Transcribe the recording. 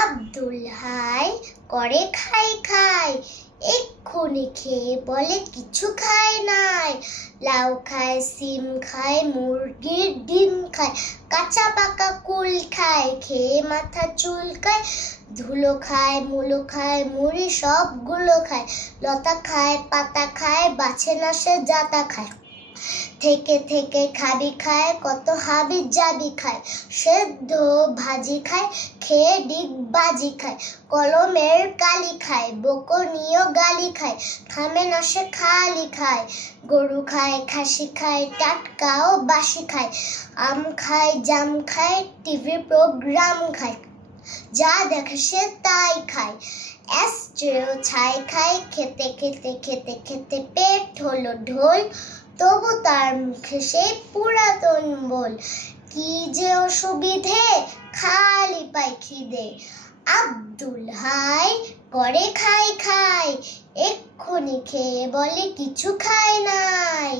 Abdul high করে খাই খাই, এক্ষুনি খেয়ে বলে কিছু খায় নাই। লাউ খায়, সিম খায়, মুরগির ডিম খায়, কাঁচা পাকা কুল খায়, খেয়ে মাথা চুলকায়। ধুলো খায়, মুলো খায়, মুড়ি সবগুলো খায়, লতা খায়, পাতা খায়, বাছে না সে জাতা খায়। থেকে থেকে খাবি খায়, কত হাবি জাবি খায়, সেদ্ধ ভাজি খায়, খেয়ে ডিগবাজি খায়, কলমের কালি খায়, বকুনিও গালি খায়, থামে না সে খালি খায়। গরু খায়, খাসি খায়, টাটকাও বাসি খায়, আম খায়, জাম খায়, টিভি প্রোগ্রাম খায়, যা দেখে সে তাই খায়। এস্ট্রেও ছাই খায়, খেতে খেতে খেতে খেতে পেট হলো ঢোল, তবু তার মুখে সেই পুরাতন বল। কি যে অসুবিধে, খালি পাই খিদে। আব্দুল হাই করে খাই খাই, এক্ষুনি খেয়ে বলে কিছু খায় নাই।